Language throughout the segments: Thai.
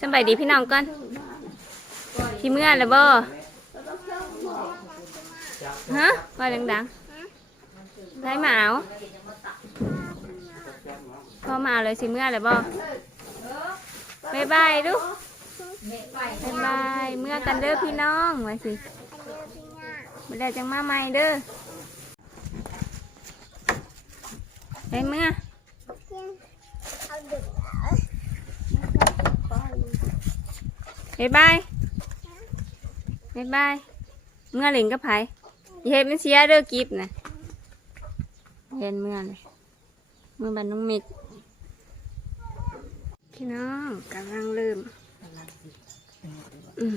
สบายดีพี่น้องก่อนที่เมื่อแล้วบ่ฮะว่าดังๆได้มาเอาพอมาเอาเลยสิเมื่อแล้วบ่บายบายลูกบายบายเมื่อกันเด้อพี่น้องไว้สิไม่ได้จังมาใหม่เด้อไปเมื่อ บายบายบายบายเมื่อหลิงกับไผอย่าเห็นมันเสียเด้อกิฟนะเห็นเมื่อเลยเมื่อบันน้องมิกพี่น้องกำลังเริ่มอืม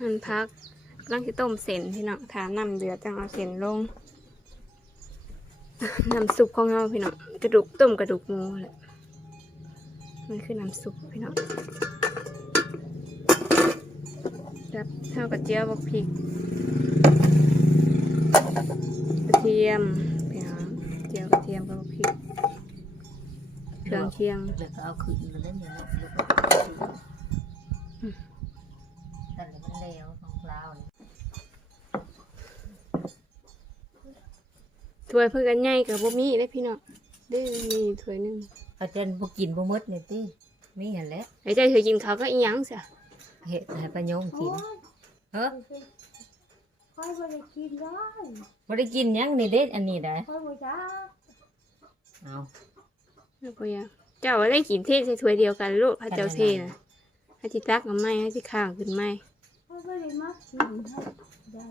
มันพักกำลังจะต้มเส้นพี่น้องถามน้ำเดือดจังเอาเส้นลงน้ำซุปของเราพี่น้องกระดูกต้มกระดูกหมูแหละมันคือน้ำซุปพี่น้อง ครับข้าวกระเจียวบักพริกกระเทียมพี่น้องเจียวกระเทียมกับบักพริกเครื่องเคียงแล้วก็เอาขึ้นมาเล่นอย่างนี้แล้วก็แต่มันแล้วของเราเนี่ยถ้วยเพื่อกันใหญ่กับบ่มีได้พี่น้องได้มีถ้วยหนึงเขาจะบ่กินบ่หมดเนี่ยติมีเห็นแล้วไอ้ใจเธอกินเขาวก็อีหยังสิ เห็ดให้ปลาโยมกินเฮ้อค่อยบ่ได้กินได้บ่ได้กินหยังนี่เด็ดอันนี้ได้ค่อยบ่จ้าเอาแล้วก็ยังเจ้าได้กินเทศใส่ถ้วยเดียวกันลูกพระเจ้าเทนะให้ที่ตักกับไม้ให้ที่ข้างขึ้นไม้ค่อยบ่ได้มากินให้ได้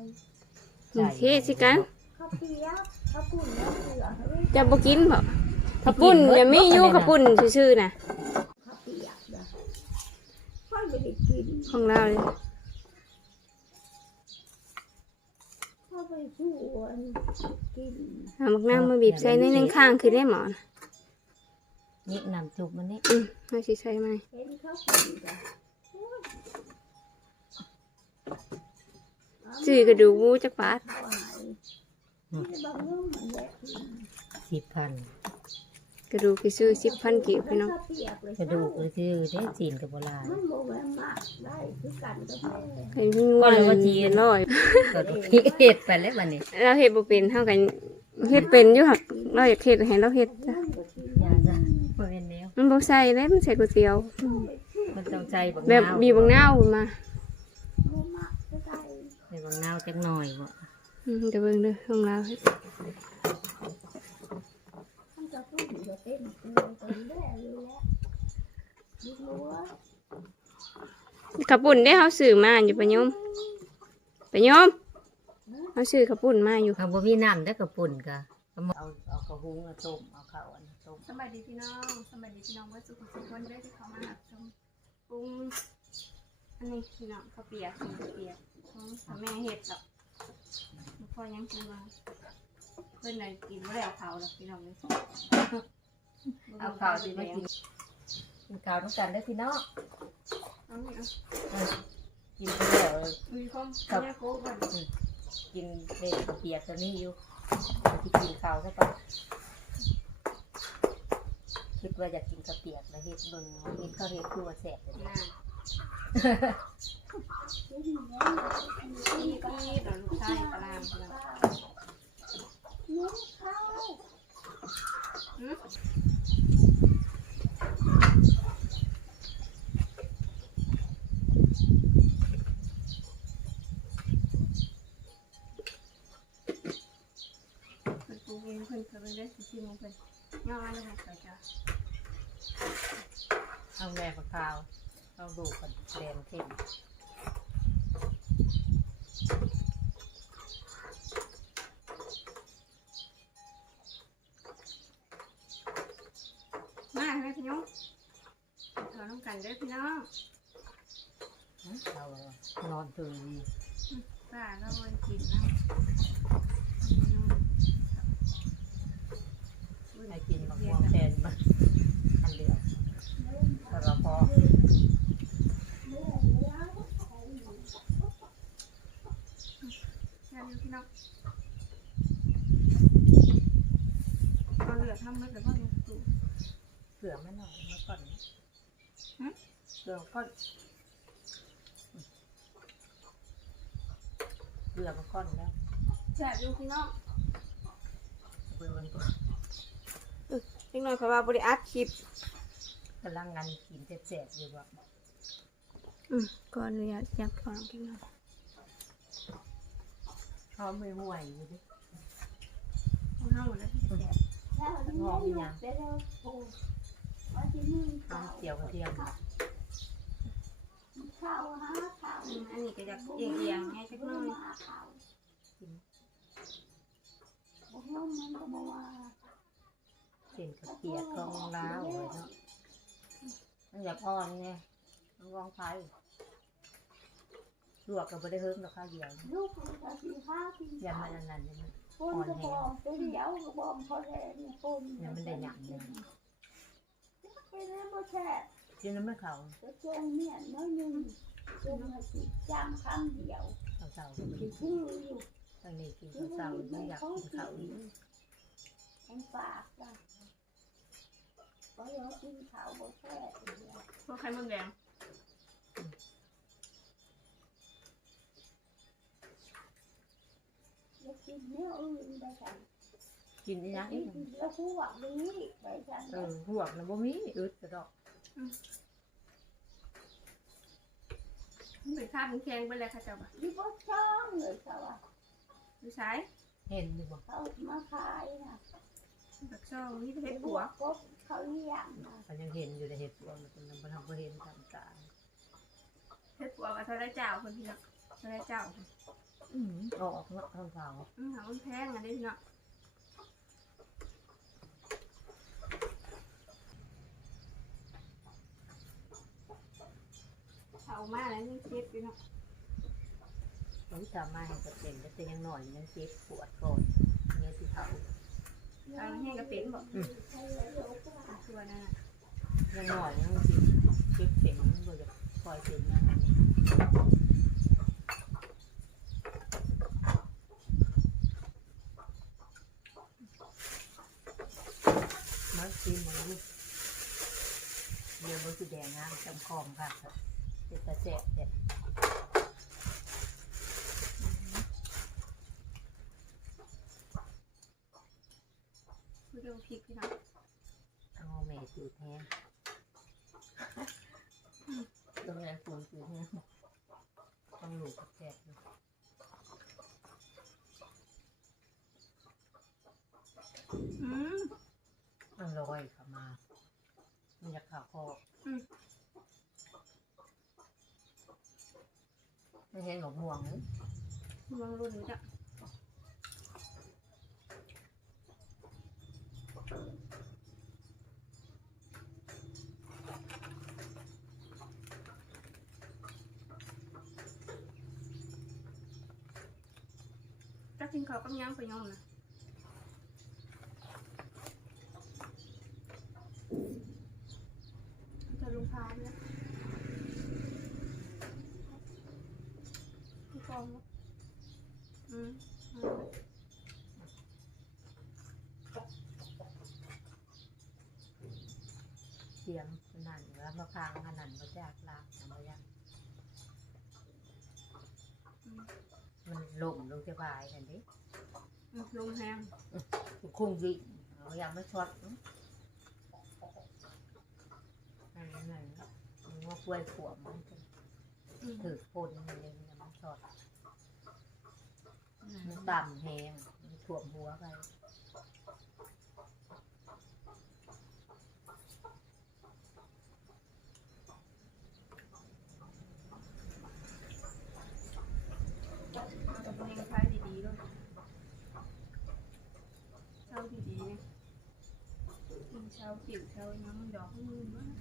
นี่เทศสิกันข้าวเปียกข้าวปุ้นข้าวเปลือกเอ้ยเจะบ่กินบ่ข้าวปุ้นอย่ามีอยู่ข้าวปุ้นซื่อๆนะ ข้าวเปียกเด้อ ค่อยบ่ได้กินของเราเลยค่อยบ่ได้สู้อันกินเอามักน้ำมาบีบใส่ในหนึ่งข้างคือได้หมอนนี่น้ำจุบมันนี่อืมเอาสิใส่ไหมเห็นเขากินจ้ะซื้อกระดูกหมูจักบาทหวายนี่บางเรื่องมันแหละกินสิบพัน กระดูกที่ซื้อสิบพันกีบพี่น้องข้าวเปียกเลยกระดูกก็คือได้จีนกับโบราณมันบ่แม่นมากได้คือกันกับแม่เป็นพี่งัวก็เลยว่าจีนร้อยก็เห็ดไปแล้วบัดนี้เราเฮ็ดบ่เป็นเท่ากันเฮ็ดเป็นอยู่หักเราอยากเฮ็ดให้เราเฮ็ดจ้ะมันบ่กินยาจ้ะบ่เป็นแนวมันบ่ใส่เลยมันใส่ก๋วยเตี๋ยวมันต้องใจบักแบบนาวบีบบางนาวขึ้นมาบ่มากก็ได้ใส่บักนาวจักหน่อยบ่อืมเดี๋ยวเบิ่งเด้อของเราเฮ็ด มัน จะพูดถึงจะเต้นตัวตนแรกเลยและดูรู้ว่าข้าวปุ้นได้เฮาซื้อมาอยู่ปะยมปะยมเฮาซื้อข้าวปุ้นมาอยู่เอาบ่มีน้ำได้กระปุ่นก็เอาเอาเอากระหุงเอาต้มเอาข้าวอันต้มสบายดีพี่น้องสบายดีพี่น้องว่าสุขสุขคนได้ที่เขามาหักชมปรุงอันนี้พี่น้องข้าวเปียกข้าวเปียกของแม่เฮ็ดกับพ่อยังกินมาเพิ่นน่ะกินบ่ได้เอาข้าหรอกพี่น้องเลย เอาข้าวสิมากินกินข้าวต้องกันได้อพี่น้องเอานี่เอาเออกินไปแล้วมีข้าวแม่โค้กก่อนกินเด็กเปียกตัวนี้อยู่ที่กินข้าวใช่ปะคิดว่าอยากกินกระเปียกแล้วเฮ็ดเบิ่งเฮ็ดข้าวเฮ็ดคือว่าแซ่บเลยน่าพี่พี่ตอนลูกชายตารางตารางนิ้วเข้าเพิ่นปรุงเองเพิ่นเพิ่นได้สิชิมของเพิ่นย่อมา เลยค่ะจ้ะเอาแม่ปลาขาวเอาดูกันแดงเข้ม กันเด้อพี่น้องเรานอนตื่นดีป้าเราวันกินนะให้กินมะม่วงแทนมาอันเดียวแต่เราพองานพี่น้องเอาเหลือทำมาแต่ว่าลงตู้เกลือไม่หน่อยมาก่อนฮะ เบื่อค่อนเบื่อมาค่อนแล้วแสบอยู่พี่น้องเบื่อก็เล็กน้อยเขาว่าบริอัดคลิปกำลังงานกินแสบอยู่แบบอืมก็อนุญาตยับของเล็กน้อยพร้อมไม่ห่วยอยู่ดิห้องห้อแล้วแสบองยังเดี๋ยวเดี๋ยวโอ้เทียม ข้าวหาข้าวอืมอันนี้ก็จะเอียงเอียงๆให้จักหน้อยหาข้าวบอกว่ามันก็บอกว่าเส้นกระเทียมของลาวเลยเนาะมันอยากอ่อนไงต้องลองไฟลวกก็ไม่ได้เฮิร์มหรอกข้าวเดียวลูกมันก็สีข้าวที่ยำมันอันนั้นเนี่ยคนก็บอกไปเดียวก็บอกพอแล้เนี่ยคนยังไม่ได้หยำเลยไปแล้วบ่แช่ กินน้ำไม่เขาจะจงเนี่ยน้อยนึงจงมาสิจามครั้งเดียวเขาเสาก็ไม่ที่ได้ชื่ออยู่ตอนนี้กินข้าวเสาไม่อยากกินข้าวอีกแห่งปากจ้ะเพราะเรากินข้าวบ่แช่เดียวพวกไข่มดแดงแล้วกินเนื้ออื่นได้กันกินอีกอย่างกิอีนกแล้วหัวนี้ได้กันเออหัวนะบ่มีอึดกระดอก มันเป็นข้าวเป็นแข็งไปเลยค่ะเจ้าบ่ะที่บ่ช่องเลยเขาว่าดูใช้เห็นอยู่บ่เขามาขายนะแบบช่องนี่เป็นเป็เห็นดหัปัววกบเขาเลี้ยงนะเขายังเห็นอยู่ในเห็ดพวกมันเป็นมันทำก็เห็นทำตาเห็ดปัวกับทะเลเจ้าคนพี่น้องทะเลเจ้าอืมออกเนาะทางเสาอืมหามันแพงอะเด้พี่น้อง เอามาแล้วนี่เจ็บพี่น้องเขาทำมาให้กับเป็นแต่เป็นยังหน่อยยังเจ็บปวดก่อนเนี่ยสิเขาเอาแห้งกระเป็นบอกใช่แล้วลูกว่าตัวนั่นน่ะยังหน่อยยังสิเจ็บเป็นมันบ่จะคอยเป็นยังไงมากินมันลูกเดี๋ยวมันสิแดงงามจำคอมค่ะ เป็นตาแสบเนี่ยคือเรื่องพริกพี่น้องเอาแม่สูตรแห้งต้องแม่สูตรแห้งต้องหลูกกับแสบอยู่อืมมันลอยเข้ามามันจะข่าวคออม ไม่เห็นหลบห่วงเลยมองรุ่นจ้ะจักกินข้าวกับหยังไปยองนะลงพาเนี่ยพี่ก องเนอะอืมเอาไปเสียมขนาดแล้วมาพางขนาดมาจากลากทำมายังอืมมันหล่มลงจะบายกันดิอืมลงแฮงคุ้งวิ่งเอายังไม่ช็อตอื้อนั่นนั่นมันว่ากล้วยขวบมันจะอืมถือคนมันเลย มันมันต่ำแหงมันถ่วมหัวไปเพลงคล้ดีๆด้วยเช่าดีๆเนี่ยกินเช้าจิ๋วเช้าน้ำดอกมือมาก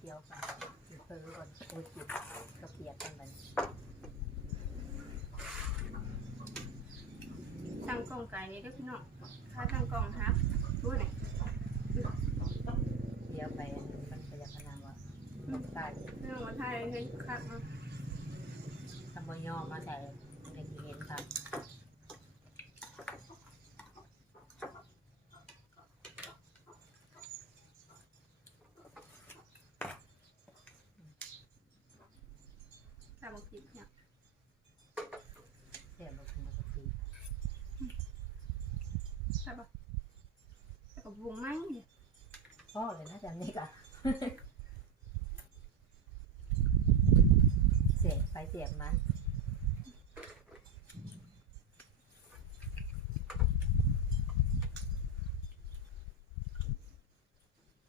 เกี่ยวกัน คือเพิ่ก่อนโอ้ยจิบกระเปียกกันมันตั้งกล้องไก่นี่เด้วยพี่น้องค่าตั้งกล้องฮะรู้ไหนเดี๋ยวไปอันนั้นมันพยาพนาว่าตายเรื่องว่าไทยเห็นคักเนาะทำบยอมาแต่ในที่เห็นครับ ตาม บอกกินเนี่ย แซ่บบ่กินปกติ ใช่ปะแต่กับวงไม้เนี่ย พ่อเลย นะจำนี่กะเสียบไปเสียบมัน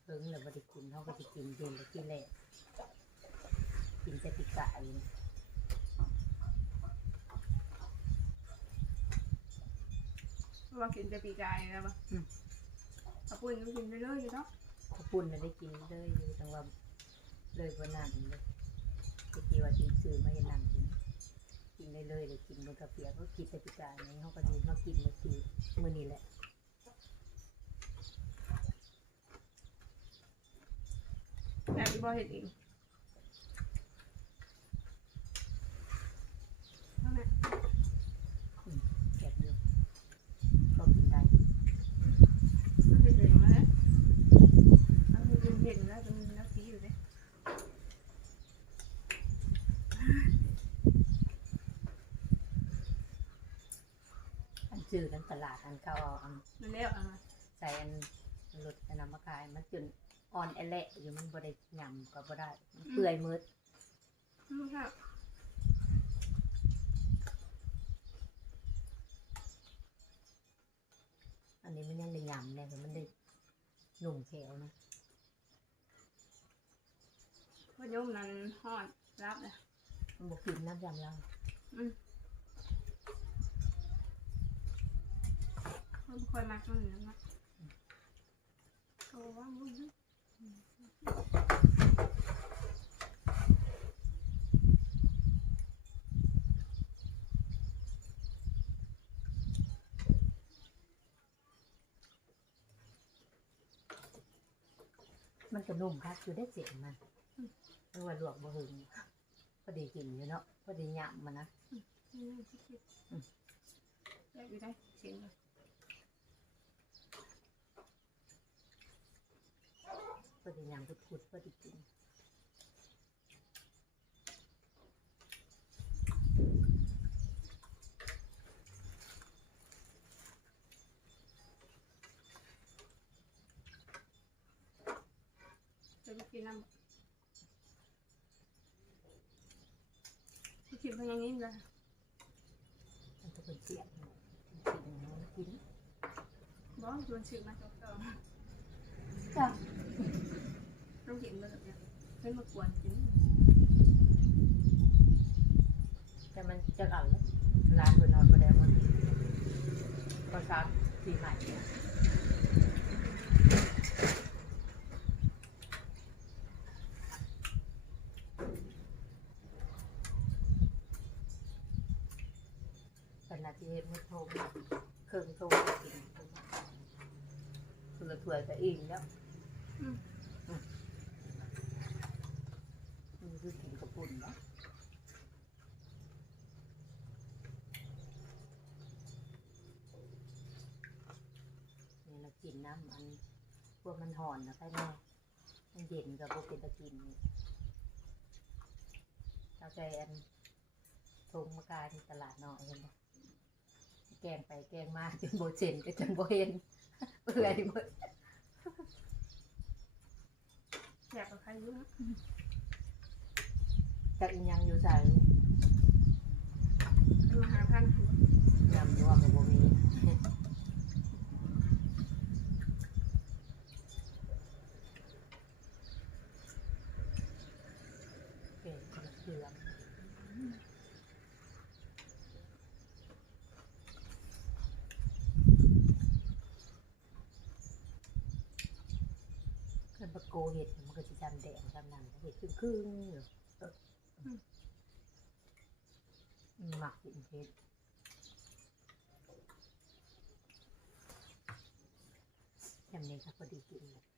เพิ่งเลยบริกินเขาก็จะกินเย็นแล้วกินแหละกินแต่ติกะอยู่เพราะว่ากินแต่ปีกายแล้วปะขอบคุณก็กินไปเรื่อยอยู่เนาะ ข้าวปุ้นน่ะได้กินเลยอยู่จังว่าเลยบนน้ำเลยตะกี้ว่ากินซื้อมาเห็นน้ำกินกินได้เลยเลยกินบนกระเปียกก็กินแต่ติกะนี้เขาก็ดีมากินมากินมื้อนี้แหละแม่ที่พ่อเห็นเองเท่านั้น แกะอยู่ก็กินได้ ก็เห็นเองแล้วนะเอาไปเป็นเห็นแล้วเป็นแล้วสีอยู่เลย อันซื้อนั้น ตลาดอันเขาเอาอันมันแล้วอะใส่อันรถอันนำมาขายมันจนอ่อนแอเละอยู่มันบ่ได้ยำก็บ่ได้มันเปื่อยมืดอืมครับอันนี้มันยังได้ยำเนี่ยมันได้หนุ่มแขวนะพ่อโยมนั้นห่อนรับเลยมันบ่กินน้ำยำเรา เขาไม่ค่อยมักมันนะมักโอ้ว่ามึงนะมันก็นุ่มคักอยู่ได้เสียงมันเรียกว่าลวกบ่หึงพอดีกินอยู่เนาะพอดีหยำมันนะนี่นั่นที่คิดอืมแยกอยู่ได้เสียงเลย อดียำพุดๆพอดีกินจะไปกินน้ำที่คิดว่าอย่างนี้เลยมันจะเป็นเสียงกินมันกินบอกชวนชื่อมาจบต่อจ้ะ ต้องกินแบบเนี้ยเพื่อนมากวนกิน แต่มันจะเอาแล้วร้านเพิ่นนอนบ่ได้มันก็ซักปีใหม่เนี่ยเป็นนาทีเฮ็ดมือโทมเครื่องโทมก็กินคือละถ้วยก็อิ่มแล้ว อืม มันคือกินกระปุ่นเนาะ นี่เรากินน้ำอันพวกมันห่อนนะใช่ไหมมันเย็นกับพวกเป็นตะกินนี่เราใจอันทงมะกาที่ตลาดน้อยเห็นปะแกงไปแกงมาจนโบเจนก็จนโบเห็นเปื่อยหมดแสบกับใครอยู่นะจากอีหยังอยู่ใส่มาหาพันหัวยำนัวกับโบมี เก่งคนละเครื่องเครื่องปะโกเห็ดมันก็จะจำแดงจำนันเห็ดครึ่งครึ่งๆอยู่หมักเป็นเห็ดจำนี้ก็พอดีกินเลย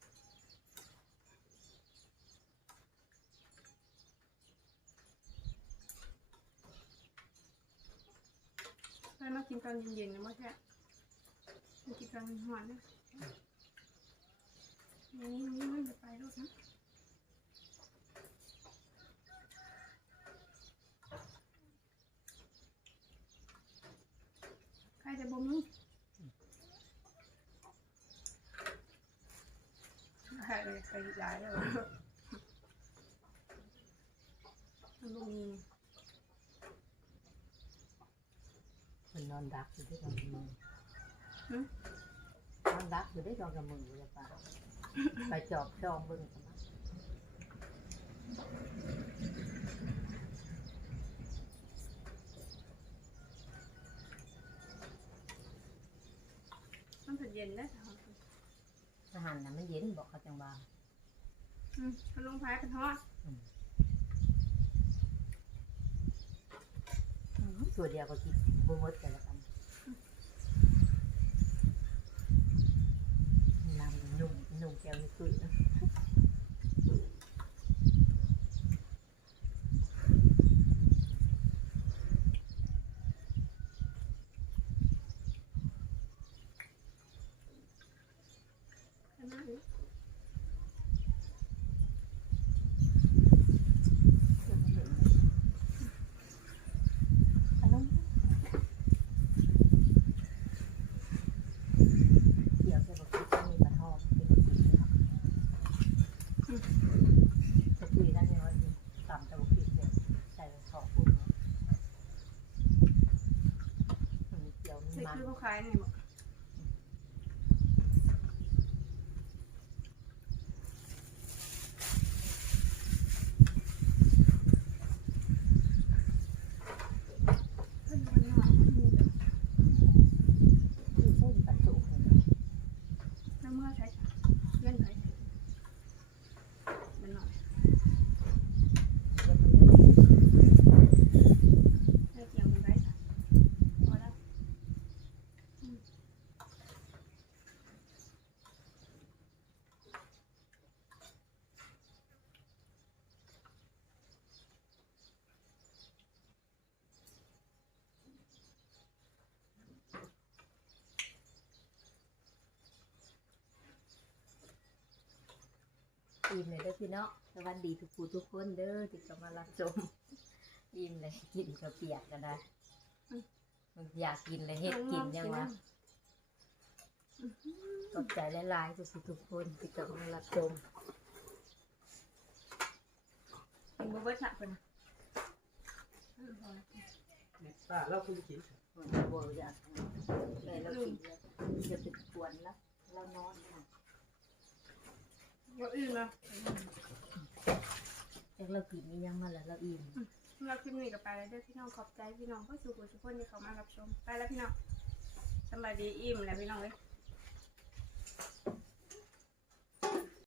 ได้มากินตอนเย็นๆนะมั้งแค่มากินตอนหวานนะนี่นี่ไม่ไปลูกนะใครจะบ่มีใครไปหลายแล้วมันบ่มี นนอนดักอยู่ด้วยกันมือหึ นอนดักอยู่ด้วยกันกับมือเลยป่ะไปจอบจองเบิ่งกันนะมันถึงเย็นได้ค่ะอาหารน่ะมันเย็นบอกเขาจังว่าอืมเขาลงพายกันทอด ส่วนเดียวก็กินบ่หมดกันแล้วกันน้ำนุ่มนุ่มแก้วนี่คือนะ ขนาดนี้ ขนมเกี่ยวกับพริกมีกระหอมเป็นสีเนาะจะคุยได้ไหมว่าตำตะบุกิเนี่ยใส่ข องคุณเนาะมันเกี่ยวมันใส่มัน คือเขาขายนี่บอก เพิ่นคนน้อยมันมีแบบ คือเส้นกระจุกเนี่ย แล้วเมื่อใช้ค่ะเล่นไผมันหน่อย เรียกเป็นอะไร ให้เกี่ยวมันไว้ค่ะพอแล้วอืม อิ่มเลยเด้อพี่เนาะสวัสดีทุกผู้ทุกคนเด้อที่เข้ามารับชมอิ่มเลยกินกระเปียกกันนะมันอยากกินเลยเฮ็ดกินยังวะตกใจหลายๆทุกผู้ทุกคนที่เข้ามารับชมกินบ่เบิดหนักเพิ่นน่ะอืมพอแล้วป้าเราคุณกินมันจะบ่อยากแต่เรากินแล้วจะเป็นปวนแล้วเรานอนค่ะ บ่อื่นเนาะแต่เรากินนี่ยังมาแล้วเราอิ่มสำหรับคลิปนี้ก็ไปแล้วเด้อพี่น้องขอบใจพี่น้องผู้สู่ผู้ทุกคนที่เข้ามารับชม ไปแล้วพี่น้องสำบายดีอิ่มแล้วพี่น้องเอ้ย